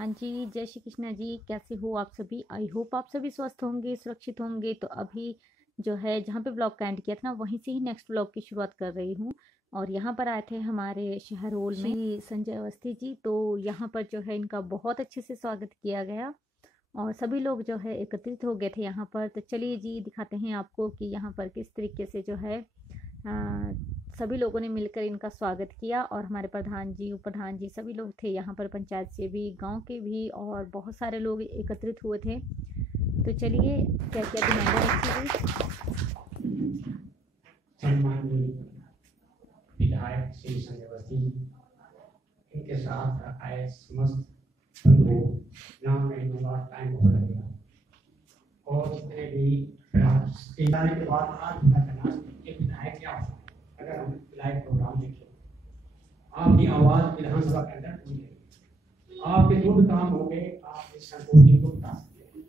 हाँ जी, जय श्री कृष्णा जी, कैसे हो आप सभी? आई होप आप सभी स्वस्थ होंगे, सुरक्षित होंगे। तो अभी जो है जहाँ पे ब्लॉग का एंड किया था ना, वहीं से ही नेक्स्ट ब्लॉग की शुरुआत कर रही हूँ। और यहाँ पर आए थे हमारे शहडोल में श्री संजय अवस्थी जी, तो यहाँ पर जो है इनका बहुत अच्छे से स्वागत किया गया और सभी लोग जो है एकत्रित हो गए थे यहाँ पर। तो चलिए जी दिखाते हैं आपको कि यहाँ पर किस तरीके से जो है सभी लोगों ने मिलकर इनका स्वागत किया। और हमारे प्रधान जी, उप प्रधान जी सभी लोग थे यहाँ पर, पंचायत से भी, गांव के भी, और बहुत सारे लोग एकत्रित हुए थे। तो चलिए क्या क्या डिमांडें रखी गई। सम्माननीय विधायक श्री संजय अवस्थी जी, इनके साथ आए समस्त बंधुओं, नाम नहीं लूंगा, टाइम बहुत लगेगा, और जितने भी जाने के बाद आज मैं कहना एक विधायक क्या होता है। अगर हम लाइव प्रोग्राम देखें, आपकी आवाज विधानसभा के अंदर पहुंचेगी, आपके जो भी काम होंगे आप इस संकोची को बता सकते हैं।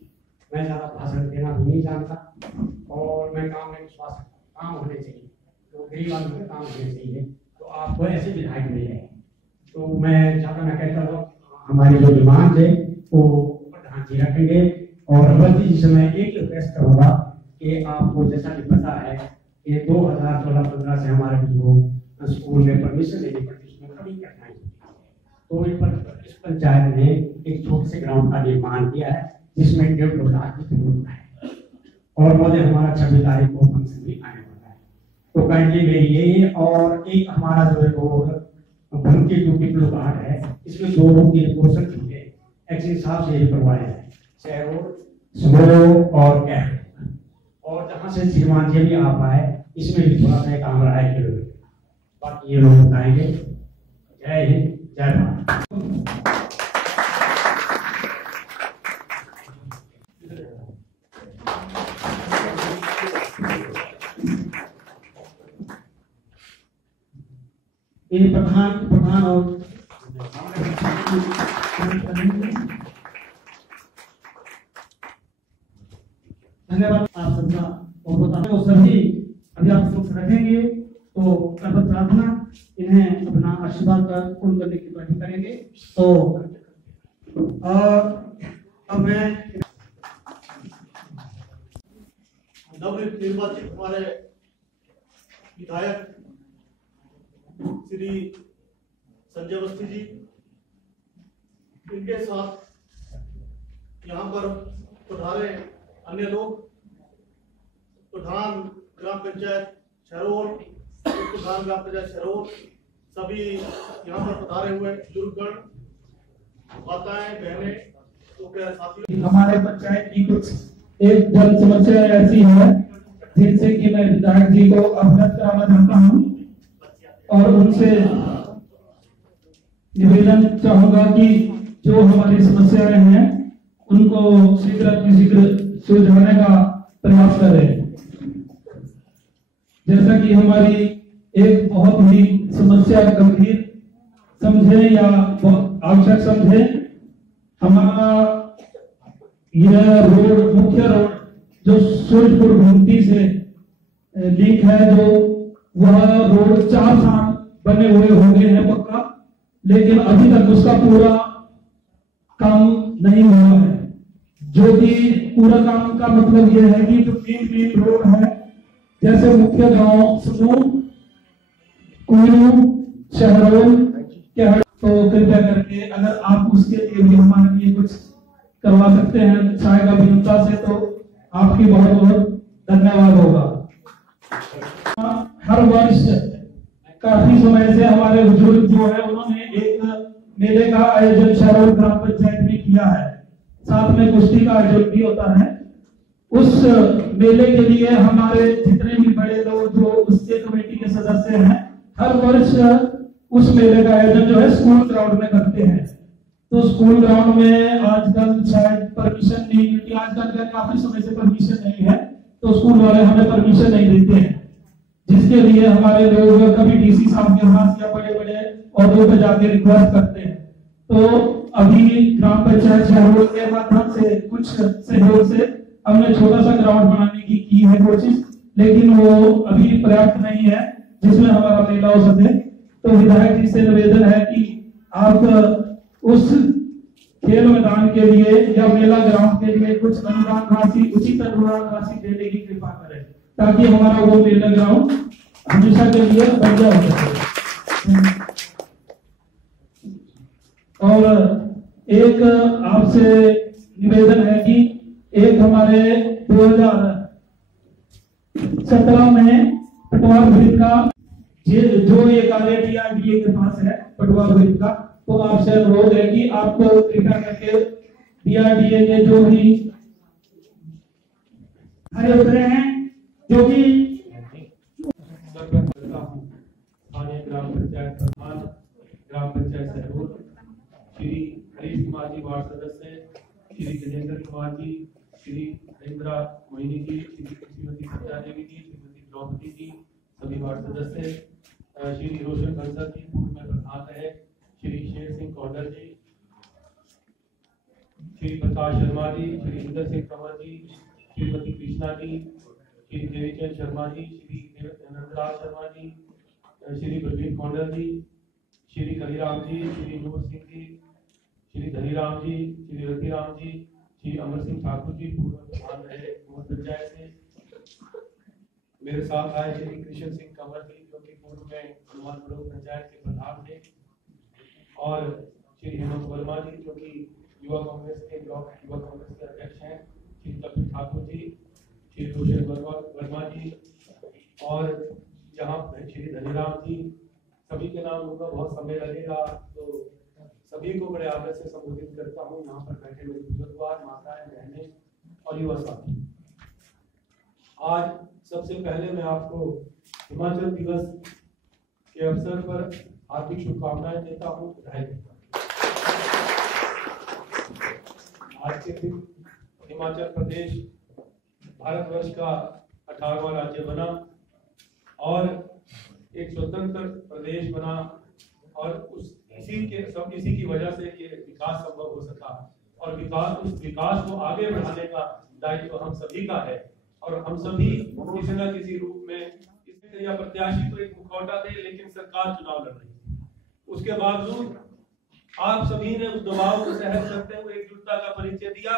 मैं ज्यादा भाषण देना भी नहीं जानता और मैं काम में विश्वास रखता हूं, काम होने चाहिए, तो गरीब आदमी का काम होने चाहिए। तो आपको ऐसे विधायक मिले हैं, तो मैं ज्यादा मैं कहता हूँ हमारी जो डिमांड है वो प्रधान जी रखेंगे। और अवस्थी जी से मैं एक रिक्वेस्ट करूंगा कि आपको जैसा कि पता है कि 2016-15 से हमारे जो स्कूल में परमिशन लेनी पड़ती है, उसमें कभी कठिनाई होती है। तो इस पंचायत ने एक छोटे से ग्राउंड का निर्माण किया है जिसमें 1.5 लाख की जरूरत है, और मौजे हमारा 26 तारीख को फंक्शन भी आने वाला है। तो काइंडली मेरी यही है। और एक हमारा जो है वो भवन के जो डिप्लो कार्ड है, इसमें 2-3 पोर्शन छूटे एक्चुअली साहब से ही करवाया है, शहरों स्मो और कैट, और जहाँ से श्रीमान जी भी आ पाए इसमें भी थोड़ा सा काम रहा है। बाकी ये लोग बताएंगे। जय हिंद, जय भारत। ये प्रधान और धन्यवाद आप सबका बहुत सभी अभी आप लोग रखेंगे तो प्रार्थना इन्हें अपना आशीर्वाद पूर्ण करने की प्रार्थना करेंगे। तो अब मैं नवनिर्वाचित हमारे विधायक श्री संजय अवस्थी जी, इनके साथ यहाँ पर पधारे अन्य लोग, प्रधान ग्राम पंचायत शहडोल, प्रधान ग्राम पंचायत शहडोल, सभी यहाँ पर पधारे हुए बुजुर्गगण, माताएं, बहनें, तो क्या साथियों, हमारे पंचायत की कुछ एक जन समस्या ऐसी है जिनसे कि मैं विधायक जी को अवगत कराना चाहता हूँ और उनसे निवेदन चाहूंगा कि जो हमारी समस्याएं हैं उनको शीघ्र सुलझाने का प्रयास करें। जैसा कि हमारी एक बहुत ही समस्या गंभीर समझे या आवश्यक समझे, हमारा यह रोड, मुख्य रोड जो सूरजपुर घुमती से लिंक है, जो वह रोड 4 साल बने हुए हो गए हैं पक्का, लेकिन अभी तक उसका पूरा काम नहीं हुआ है। जो कि पूरा काम का मतलब यह है कि जो मेन रोड है, जैसे मुख्य गांव समूह, कुल्लू, शहडोल, तो कृपया करके अगर आप उसके लिए भी हमारे लिए कुछ करवा सकते हैं चाहे अभियंता से, तो आपकी बहुत बहुत धन्यवाद होगा। हर वर्ष काफी समय से हमारे बुजुर्ग जो है उन्होंने एक मेले का आयोजन शहडोल ग्राम पंचायत में किया है, साथ में कुश्ती का आयोजन भी होता है। उस मेले के लिए हमारे जितने भी बड़े लोग जो उसके कमेटी के सदस्य हैं, हर वर्ष उस मेले का आयोजन जो है स्कूल ग्राउंड में करते हैं। तो स्कूल ग्राउंड में आजकल शायद परमिशन नहीं मिलती, आजकल काफी समय से परमिशन नहीं है, तो स्कूल वाले हमें परमिशन नहीं देते हैं, जिसके लिए हमारे लोग कभी डीसी साहब के पास या बड़े बड़े औहदों पे जाके रिक्वेस्ट करते हैं। तो अभी ग्राम पंचायत शहडोल के माध्यम से कुछ सहयोग से हमने छोटा सा ग्राउंड बनाने की है कोशिश, लेकिन वो अभी पर्याप्त नहीं है जिसमें हमारा मेला हो सके। तो विधायक जी से निवेदन है कि आप उस खेल मैदान के लिए या मेला ग्राउंड के लिए कुछ अनुदान राशि, उचित अनुदान राशि देने की कृपा करें, ताकि हमारा वो मेला ग्राउंड हमेशा के लिए बढ़िया हो सके। और एक आपसे निवेदन है कि एक हमारे 2017 में पटवार वृत्त का जो ये कार्य DRDA के पास है पटवार वृत्त का, तो आपसे अनुरोध है कि आप कृपया करके DRDA के जो भी हरे उतरे हैं, जो कि ग्राम पंचायत प्रधान, ग्राम पंचायत सहयोग, श्री हरीश कुमार जी वार्ड सदस्य, श्री गजेंद्र कुमार जी, श्री हरिंद्रा मोहिनी जी, श्रीमती सत्या देवी जी, श्रीमती द्रौपदी जी, सभी वार्ड सदस्य, श्री रोशन बंसल जी पूर्व में प्रधान रहे, श्री शेर सिंह कौंडल जी, श्री प्रकाश शर्मा जी, श्री इंदर सिंह कंवर जी, श्रीमती कृष्णा जी, श्री देवीचंद शर्मा जी, श्री नंदलाल शर्मा जी, श्री प्रवीण कौंडल जी, श्री हरिराम जी, श्री नूर सिंह जी, श्री धनीराम जी, श्री रतिराम जी, श्री अमर सिंह ठाकुर जी पूर्व प्रधान रहे पंचायत से। मेरे साथ आए श्री कृष्ण सिंह कंवर जी, जो कि पूर्व में हनुमान पंचायत के प्रधान थे, और श्री हेमंत वर्मा जी, जो कि युवा कांग्रेस के ब्लॉक युवा कांग्रेस के अध्यक्ष हैं, श्री कपिल ठाकुर जी, श्री रोशन वर्मा जी, और यहाँ श्री धनीराम जी, सभी के नाम लूंगा, बहुत समय लगेगा, तो सभी को बड़े आदर से संबोधित करता हूँ। यहाँ पर बैठे मेरे बुजुर्गवार, माताएं, बहनें और युवा साथी, आज सबसे पहले मैं आपको हिमाचल दिवस के अवसर पर हार्दिक शुभकामनाएं देता हूँ, बधाई देता हूँ। आज के दिन हिमाचल प्रदेश भारतवर्ष का 18वां राज्य बना और एक स्वतंत्र प्रदेश बना, और इसी की वजह से ये विकास संभव हो सका, और उस विकास को आगे बढ़ाने का दायित्व हम सभी का है, और हम सभी किसी न किसी रूप में या प्रत्याशी तो एक मुखौटा थे, लेकिन सरकार चुनाव लड़ रही थी, उसके बावजूद आप सभी ने उस दबाव को सहन करते हुए एकजुटता का परिचय दिया,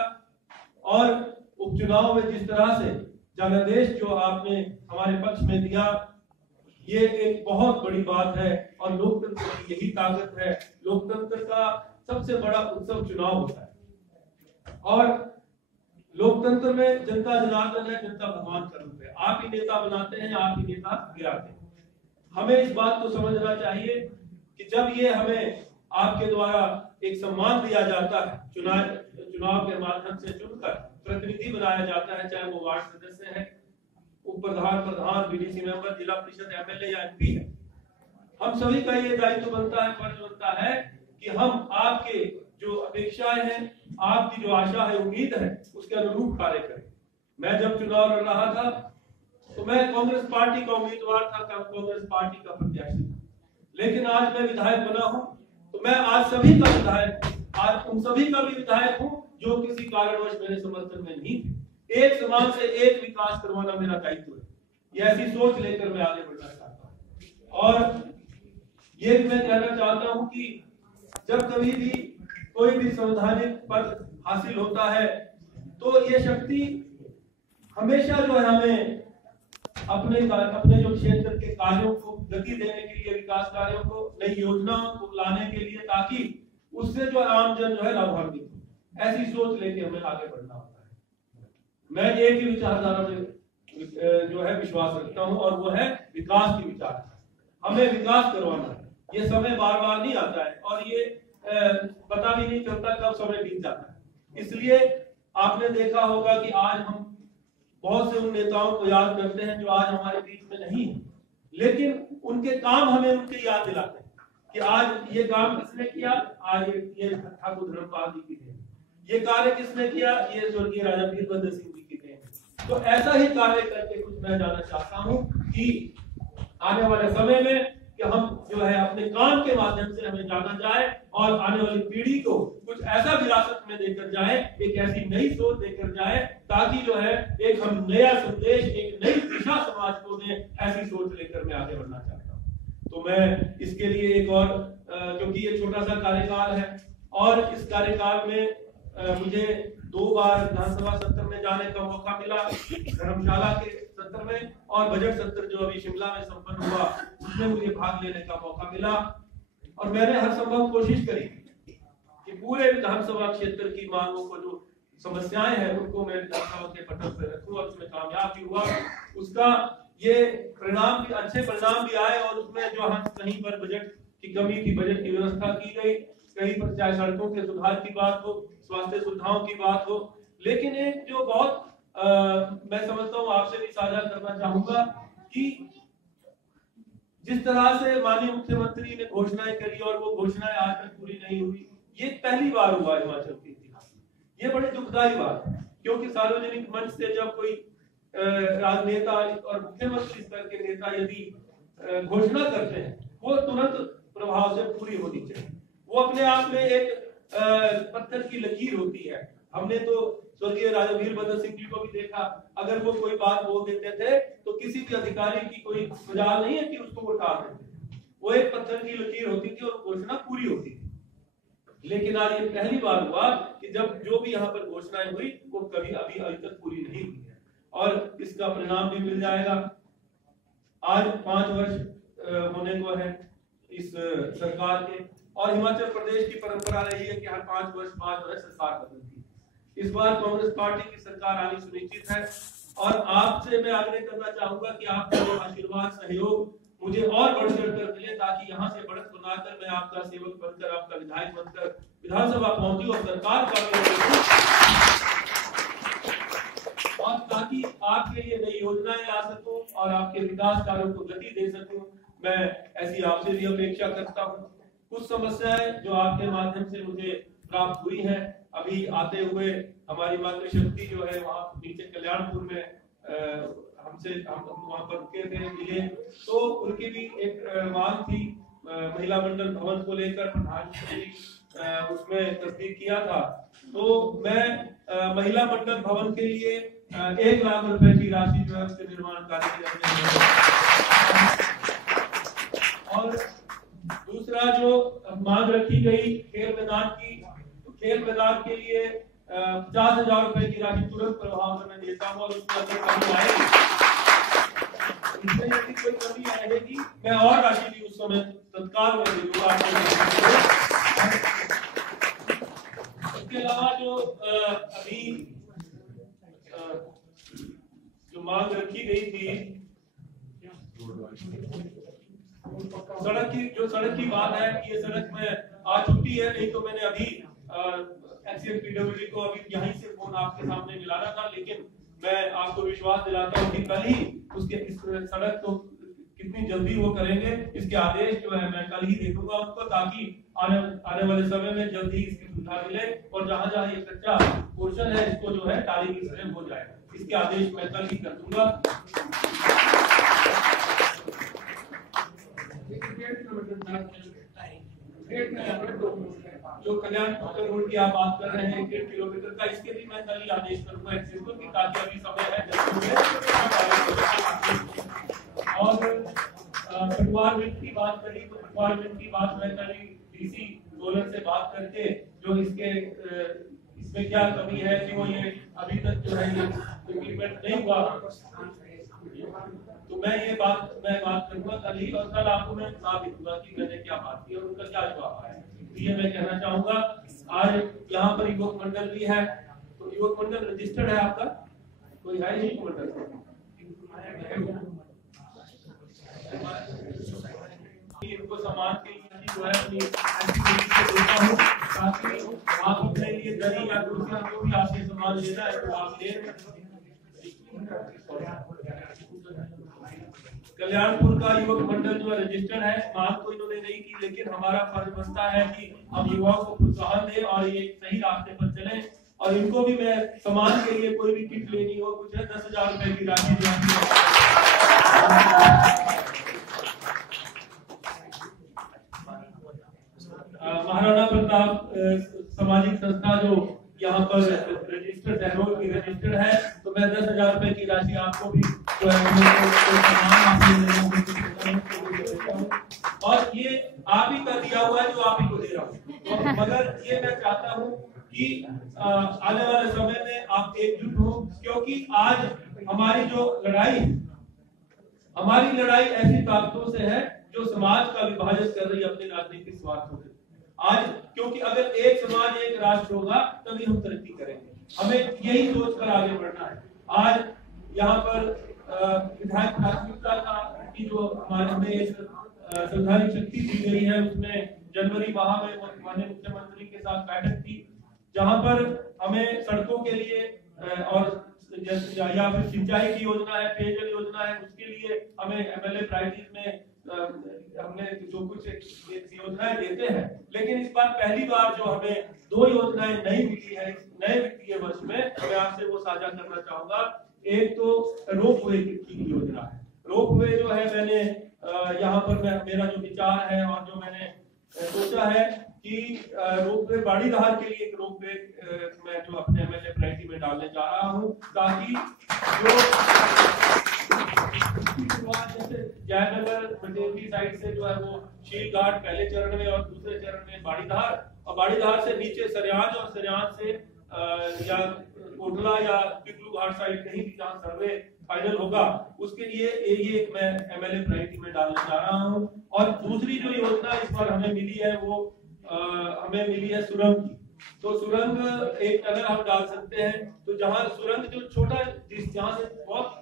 और उपचुनाव में जिस तरह से जनादेश जो आपने हमारे पक्ष में दिया, ये एक बहुत बड़ी बात है, और लोकतंत्र की यही ताकत है। लोकतंत्र का सबसे बड़ा उत्सव चुनाव होता है, और लोकतंत्र में जनता जनार्दन है, जनता भगवान का रूप है। आप ही नेता बनाते हैं, आप ही नेता गिराते हैं। हमें इस बात को समझना चाहिए कि जब ये हमें आपके द्वारा एक सम्मान दिया जाता है, चुनाव के माध्यम से चुनकर प्रतिनिधि बनाया जाता है, चाहे वो वार्ड सदस्य है, उप प्रधान, BDC मेंबर, जिला परिषद, MLA या MP है, हम सभी का ये दायित्व बनता है, फर्ज बनता है कि हम आपके जो अपेक्षाएं हैं, आपकी जो आशा है, उम्मीद है, उसके अनुरूप कार्य करें। मैं जब चुनाव लड़ रहा था तो मैं कांग्रेस पार्टी का उम्मीदवार था, कांग्रेस पार्टी का प्रत्याशी था, लेकिन आज मैं विधायक बना हूं, तो मैं आज सभी का विधायक, आज उन सभी का भी विधायक हूं जो किसी कारणवश मेरे समर्थन में नहीं थे। एक समाज से एक विकास करवाना मेरा दायित्व है, ये ऐसी सोच लेकर मैं आगे बढ़ना चाहता हूँ। और ये मैं कहना चाहता हूँ कि जब कभी भी कोई भी संवैधानिक पद हासिल होता है, तो ये शक्ति हमेशा जो है हमें अपने जो क्षेत्र के कार्यों को गति देने के लिए, विकास कार्यों को, नई योजनाओं को लाने के लिए, ताकि उससे जो आमजन जो है लाभान्वित हो, ऐसी सोच लेके हमें आगे बढ़ना होता है। मैं एक ही विचारधारा में जो है विश्वास रखता हूं, और वो है विकास की विचारधारा। हमें विकास करवाना है, ये समय बार बार नहीं आता है, और ये पता भी नहीं चलता कब समय बीत जाता है। इसलिए आपने देखा होगा कि आज हम बहुत से उन नेताओं को याद करते हैं जो आज हमारे बीच में नहीं है, लेकिन उनके काम हमें उनके याद दिलाते हैं कि आज ये काम किसने किया, आज ये ठाकुर धर्मपाल जी की देन, ये कार्य किसने किया, ये स्वर्गीय राजा वीरभद्र सिंह जी की देन। तो ऐसा ही कार्य करके कुछ मैं जाना चाहता हूँ कि आने वाले समय में कि हम जो है अपने काम के माध्यम से हमें जाना जाए, और आने वाली पीढ़ी को कुछ ऐसा विरासत में देकर जाए, एक ऐसी नई सोच देकर जाए, ताकि जो है एक हम नया संदेश, एक नई दिशा समाज को दें। ऐसी सोच लेकर मैं आगे बढ़ना चाहता हूँ। तो मैं इसके लिए एक और, क्योंकि ये छोटा सा कार्यकाल है और इस कार्यकाल में मुझे 2 बार विधानसभा सत्र में जाने का मौका मिला, धर्मशाला के सत्र में, और बजट सत्र जो अभी शिमला में संपन्न हुआ उसमें मुझे भाग लेने का मौका मिला। और मैंने हर संभव कोशिश करी कि पूरे विधानसभा क्षेत्र की मांगों को, जो समस्याएं हैं, उनको मैं विधानसभा के पटल पर रखूं, और उसमें कामयाब भी हुआ। उसका ये परिणाम भी, अच्छे परिणाम भी आए, और उसमें जो हम कहीं पर बजट की कमी थी, बजट की व्यवस्था की गई, कहीं पर चाहे सड़कों के सुधार की बात हो, स्वास्थ्य सुविधाओं की बात हो। लेकिन एक जो बहुत मैं समझता हूँ आपसे भी साझा करना चाहूंगा कि जिस तरह से माननीय मुख्यमंत्री ने घोषणाएं करी और वो घोषणाएं आज तक पूरी नहीं हुई, ये पहली बार हुआ हिमाचल के इतिहास। ये बड़ी दुखदाई बात है, क्योंकि सार्वजनिक मंच से जब कोई राजनेता और मुख्यमंत्री स्तर के नेता यदि घोषणा करते हैं, वो तुरंत प्रभाव से पूरी होनी चाहिए। वो अपने आप में एक पत्थर की लकीर होती है। हमने तो स्वर्गीय राजा वीरभद्र सिंह जी को भी देखा, अगर वो कोई बात बोल देते थे तो किसी भी अधिकारी की कोई मजाल नहीं है कि उसको उठा देते। वो एक पत्थर की लकीर होती थी और घोषणा पूरी होती थी। लेकिन आज ये पहली बार हुआ कि जब जो भी यहाँ पर घोषणाएं हुई वो कभी अभी तक पूरी नहीं हुई है, और इसका परिणाम भी मिल जाएगा। आज 5 वर्ष होने को है इस सरकार के, और हिमाचल प्रदेश की परंपरा रही है कि हर 5 वर्ष सरकार बदलती है। इस बार कांग्रेस पार्टी की सरकार आनी सुनिश्चित है, और आपसे मैं आग्रह करना चाहूंगा कि आपका आशीर्वाद, सहयोग मुझे और बढ़ चढ़ कर मिले, ताकि यहाँ से बढ़त बनाकर मैं आपका सेवक बनकर, आपका विधायक बनकर विधानसभा पहुंचूं और सरकार का, और ताकि आपके लिए नई योजनाएं ला सकूं और आपके विकास कार्यों को गति दे सकूं। मैं ऐसी आपसे भी अपेक्षा करता हूं। कुछ समस्याएं जो आपके माध्यम से मुझे प्राप्त हुई हैं, अभी आते हुए हमारी मातृशक्ति जो है वहाँ नीचे कल्याणपुर में हम वहाँ पर रुके थे, मिले, तो उनकी भी एक मांग थी महिला मंडल भवन को लेकर, प्रधानमंत्री उसमें तस्दीक किया था। तो मैं महिला मंडल भवन के लिए 1 लाख रुपए की राशि जो है उसके निर्माण कार्य के, और दूसरा जो मांग रखी गई खेल मैदान की, तो खेल मैदान के लिए 50,000 रुपए की राशि तुरंत प्रभाव से मैं देता हूँ, और उसमें अगर कमी आएगी, इसमें यदि कोई कमी आएगी, मैं और राशि भी उस समय तत्काल में दे दूंगा। इसके अलावा जो अभी जो मांग रखी गई थी सड़क की बात है, ये सड़क में आज छुट्टी है, नहीं तो मैंने अभी एक्सीएम पीडब्ल्यूडी को अभी यहीं से फोन आपके सामने मिलाना था, लेकिन मैं आपको विश्वास दिलाता हूँ कि कल ही उसके इस सड़क को कितनी जल्दी वो करेंगे, इसके आदेश जो है मैं कल ही दे दूंगा उनको, ताकि आने वाले समय में जल्दी इसकी सुविधा मिले, और जहाँ जहाँ ये कच्चा पोर्शन है इसको जो है टाली की स्लैब हो जाए। इसके आदेश मैं कल ही कर दूंगा। जो कल्याणपुर रोड की आप बात कर रहे हैं 1.5 किलोमीटर का, इसके भी मैं कल ही आदेश करूंगा एक्सेस को, ताकि अभी समय है। और डिपार्टमेंट की बात करी तो डिपार्टमेंट की बात मैं कल ही डीसी सोलन से बात करके जो इसमें क्या कमी है, क्यों ये अभी तक जो है ये इम्प्लीमेंट नहीं हुआ, तो मैं बात करूंगा कल ही, और कल आपको मैं बता भी दूंगा कि मैंने क्या बात की और उनका क्या जवाब आया। ये मैं कहना चाहूंगा। आज यहाँ पर युवक मंडल भी है, तो युवक मंडल रजिस्टर्ड है आपका? कोई है युवक मंडल? इनको सम्मान के लिए जो है ताकि आप अपने लिए दरी या कुर्सियां जो भी आपसे सम्मान लेना है तो आप ले। कल्याणपुर का युवक मंडल जो रजिस्टर्ड है, मांग तो इन्होंने नहीं की, लेकिन हमारा फर्ज बनता है कि हम युवाओं को प्रोत्साहन दें और ये सही रास्ते पर चलें। और इनको भी मैं सम्मान के लिए कोई भी किट लेनी हो, कुछ है 10,000 रुपए की राशि महाराणा प्रताप सामाजिक संस्था जो यहाँ पर रजिस्टर्ड है, तो मैं 10,000 रुपए की राशि आपको भी जो है और ये आप ही का दिया हुआ है जो आप ही को दे रहा हूँ। तो मगर ये मैं चाहता हूँ कि आने वाले समय में आप एकजुट हो, क्योंकि आज हमारी जो लड़ाई है, हमारी लड़ाई ऐसी ताकतों से है जो समाज का विभाजन कर रही है अपने राजनीतिक स्वार्थों से। आज क्योंकि अगर एक समाज एक राष्ट्र होगा तभी हम तरक्की करेंगे, हमें यही सोच कर आगे बढ़ना है। आज यहाँ पर विधायक प्राथमिकता का की जो हमारे हमें एक संवैधानिक शक्ति दी गई है, उसमें जनवरी माह में माननीय मुख्यमंत्री के साथ बैठक थी, जहां पर हमें सड़कों के लिए और या फिर सिंचाई की योजना है, पेयजल योजना है, उसके लिए हमें एमएलए प्रायोरिटीज में हमने जो कुछ योजनाएं देते हैं। लेकिन इस बार पहली बार जो हमें 2 योजनाएं नई मिली है इस नए वित्तीय वर्ष में, मैं आपसे वो साझा करना चाहूंगा। एक तो रोपवे की योजना है। रोपवे जो है, मैंने यहाँ पर मेरा जो विचार है और जो मैंने सोचा है कि रोपवे बाड़ीधार के लिए एक रोपवे मैं जो अपने एमएलए प्रायोरिटी में डालने जा रहा हूँ, ताकि जो जैसे जयनगर मटेरी साइड से जो है वो शील घाट पहले चरण में और दूसरे चरण में बाड़ीधार, और बाड़ीधार से नीचे सरियाज, और सरियाज से या कोटला या पिपलू घाट साइड कहीं भी जहाँ सर्वे फाइनल होगा, उसके लिए ये मैं एमएलए प्रायोरिटी में डालने जा रहा हूँ। और दूसरी जो योजना इस बार हमें मिली है वो हमें मिली है सुरंग की। तो सुरंग एक टनल हम डाल सकते हैं, तो जहाँ सुरंग जो छोटा जहाँ से बहुत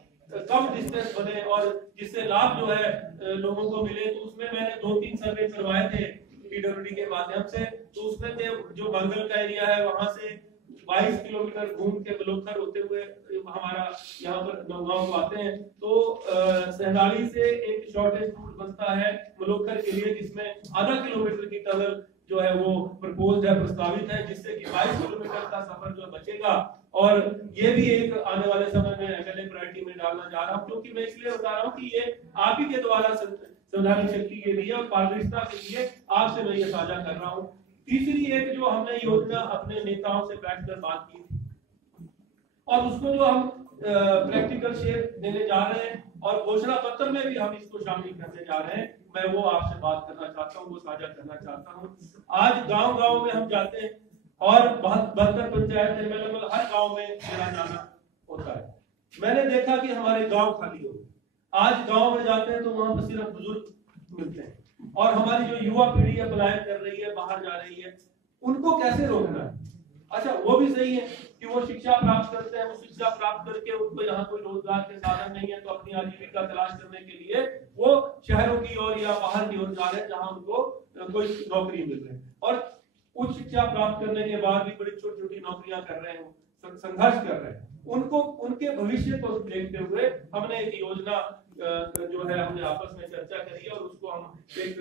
कम डिस्टेंस बने और जिससे लाभ जो है लोगों को मिले, तो उसमें मैंने 2-3 सर्वे करवाए थे पीडब्ल्यूडी के माध्यम से। तो उसमें जो मंगल का एरिया है वहां से 22 किलोमीटर घूम के बलोखर होते हुए हमारा यहाँ पर नौगांव को आते हैं, तो सहनाली से एक शॉर्टेज रूट बनता है बलोखर के लिए, जिसमें आधा किलोमीटर की टनल जो है वो प्रपोज्ड है, प्रस्तावित है, जिससे कि 22 किलोमीटर का सफर जो बचेगा। और ये भी एक आने वाले समय में एमएलए प्रायोरिटी में डालना जा रहा हूँ, क्योंकि मैं इसलिए बता रहा हूँ कि ये आप ही के द्वारा संवैधानिक शक्ति के लिए और पारदर्शिता के लिए आपसे मैं ये साझा कर रहा हूँ। तीसरी एक जो हमने योजना अपने नेताओं से बैठकर बात की थी और उसको जो हम प्रैक्टिकल शेप देने जा रहे हैं और घोषणा पत्र में भी हम इसको शामिल करने जा रहे हैं, मैं वो आपसे बात करना चाहता हूँ, वो साझा करना चाहता हूँ। आज गांव-गांव में हम जाते हैं और 72 पंचायत में लगभग हर गांव में मेरा जाना होता है। मैंने देखा कि हमारे गांव खाली हो, आज गांव में जाते हैं तो वहां पर सिर्फ बुजुर्ग मिलते हैं और हमारी जो युवा पीढ़ी है पलायन कर रही है, बाहर जा रही है, उनको कैसे रोकना है? अच्छा, वो भी सही है कि वो शिक्षा प्राप्त करते हैं, वो शिक्षा प्राप्त करके उनको यहाँ कोई रोजगार के साधन नहीं है, तो अपनी आजीविका तलाश करने के लिए वो शहरों की ओर या बाहर की ओर जा रहे हैं जहाँ उनको कोई नौकरी मिल रही है। और उच्च शिक्षा प्राप्त करने के बाद भी बड़ी छोटी छोटी नौकरियां कर रहे हैं, संघर्ष कर रहे हैं, उनको उनके भविष्य को देखते हुए हमने एक योजना जो है हमने आपस में चर्चा करी है और उसको हम एक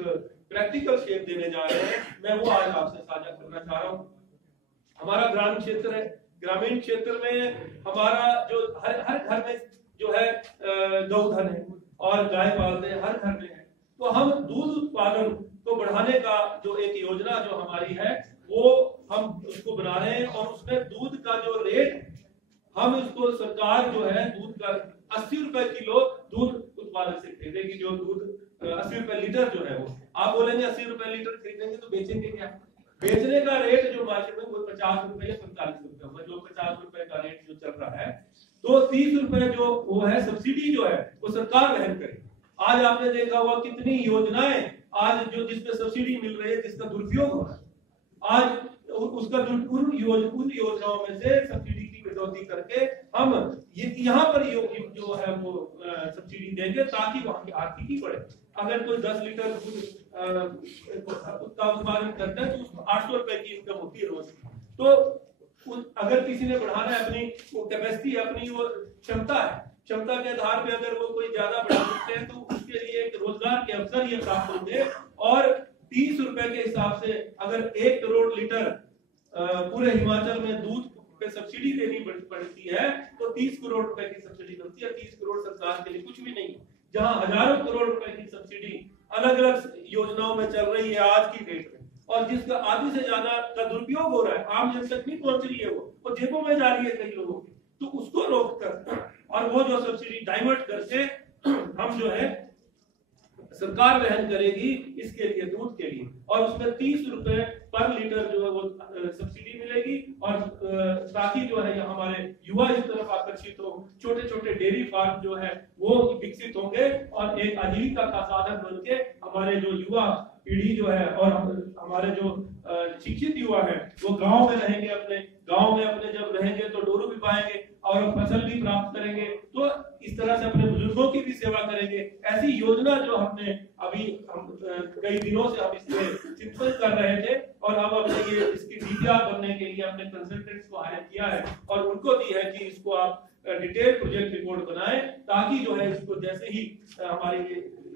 प्रैक्टिकल शेप देने जा रहे हैं। मैं वो आज आपसे साझा करना चाह रहा हूँ। हमारा ग्रामीण क्षेत्र है, ग्रामीण क्षेत्र में हमारा जो हर घर में जो है गौधन है और गाय पालते हैं, हर घर में है। तो हम दूध उत्पादन को बढ़ाने का जो एक योजना जो हमारी है वो हम उसको बना रहे हैं और उसमें दूध का जो रेट हम उसको सरकार जो है दूध का 80 रुपए किलो दूध उत्पादक से खरीदेगी। जो दूध 80 रुपए लीटर जो है वो आप बोलेंगे 80 रुपए लीटर खरीदेंगे तो बेचेंगे क्या? बेचने का रेट जो मार्केट में वो 50 रुपए या 45 रुपए होगा, जो 50 रुपए का रेट जो चल रहा है, तो 30 रुपए जो वो है सब्सिडी जो है वो सरकार वहन करे। आज आपने देखा हुआ कितनी योजनाएं आज जो जिसपे सब्सिडी मिल रही है जिसका दुरुपयोग हो रहा है, आज उसका उन योजनाओं में से सब्सिडी की कटौती करके हम ये यहाँ पर जो है वो सब्सिडी देंगे ताकि वहां की आर्थिकी बढ़े। अगर कोई 10 लीटर दूध का उत्पादन करता है तो उसको 800 रुपए की इनकम होती है रोज। तो अगर किसी ने बढ़ाना है अपनी वो कैपेसिटी अपनी वो क्षमता है, क्षमता के आधार पे अगर वो कोई ज्यादा बढ़ा सकते हैं तो उसके लिए एक रोजगार के अवसर ये प्राप्त होंगे। और 30 रुपए के हिसाब से अगर 1 करोड़ लीटर पूरे हिमाचल में दूध पे सब्सिडी देनी पड़ती है तो 30 करोड़ रुपए की सब्सिडी बनती है। 30 करोड़ सरकार के लिए कुछ भी नहीं, जहां हजारों करोड़ रुपए की सब्सिडी अलग अलग योजनाओं में चल रही है आज की डेट में, और जिसका आधी से ज्यादा का दुरुपयोग हो रहा है, आम जन तक नहीं पहुंच रही है, वो जेबों में जा रही है कई लोगों की। तो उसको रोक कर और वो जो सब्सिडी डाइवर्ट करके हम जो है सरकार वहन करेगी इसके लिए, दूध के लिए, और उसमें 30 रुपए पर लीटर जो है वो सब्सिडी मिलेगी। और ताकि जो है हमारे युवा इस तरफ आकर्षित हो, छोटे छोटे डेयरी फार्म जो है वो विकसित होंगे और एक आजीविका का साधन बन के हमारे जो युवा पीढ़ी जो है और हमारे जो शिक्षित युवा है वो गांव में रहेंगे, अपने गांव में अपने जब रहेंगे तो डोरू भी पाएंगे और फसल भी प्राप्त करेंगे, तो इस तरह से अपने बुजुर्गों की भी सेवा करेंगे। ऐसी योजना जो हमने अभी कई दिनों से हम इसमें चिंतन कर रहे थे और अब हमने ये इसकी डीपीआर बनने के लिए अपने कंसल्टेंट्स को हायर किया है और उनको दी है कि इसको आप डिटेल प्रोजेक्ट रिपोर्ट बनाएं, ताकि जो है इसको जैसे ही हमारे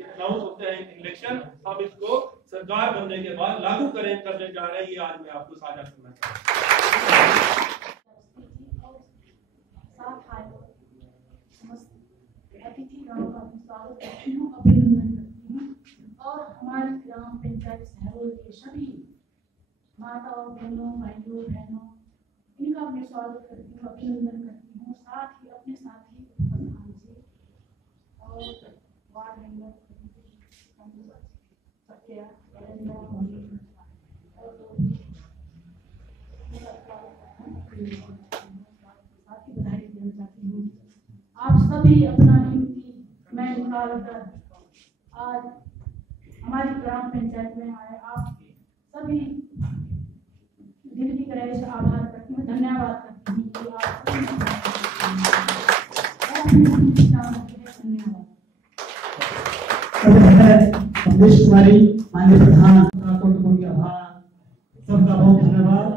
अनाउंस होते हैं इलेक्शन, हम इसको सरकार बनने के बाद लागू करने जा रहे हैं। ये आज मैं आपको साझा करना चाहता हूँ। अतिथिगणों का स्वागत करती हूँ, अभिनंदन करती हूँ और हमारे ग्राम पंचायत शहरों के सभी माताओं, बहनों, भाइयों, बहनों, इनका मैं स्वागत करती हूँ, अभिनंदन करती हूँ। साथ ही अपने साथी प्रधान जी और वार्ड मेंबर बधाई देना चाहती हूँ। आप सभी अपना कीमती समय निकाल कर आज हमारी ग्राम पंचायत में आए, आप सभी दिल की गहराई से आभार करती हूँ, धन्यवाद करती हूँ कि आप अमरीश कुमारी माननीय प्रधान, सबका बहुत धन्यवाद।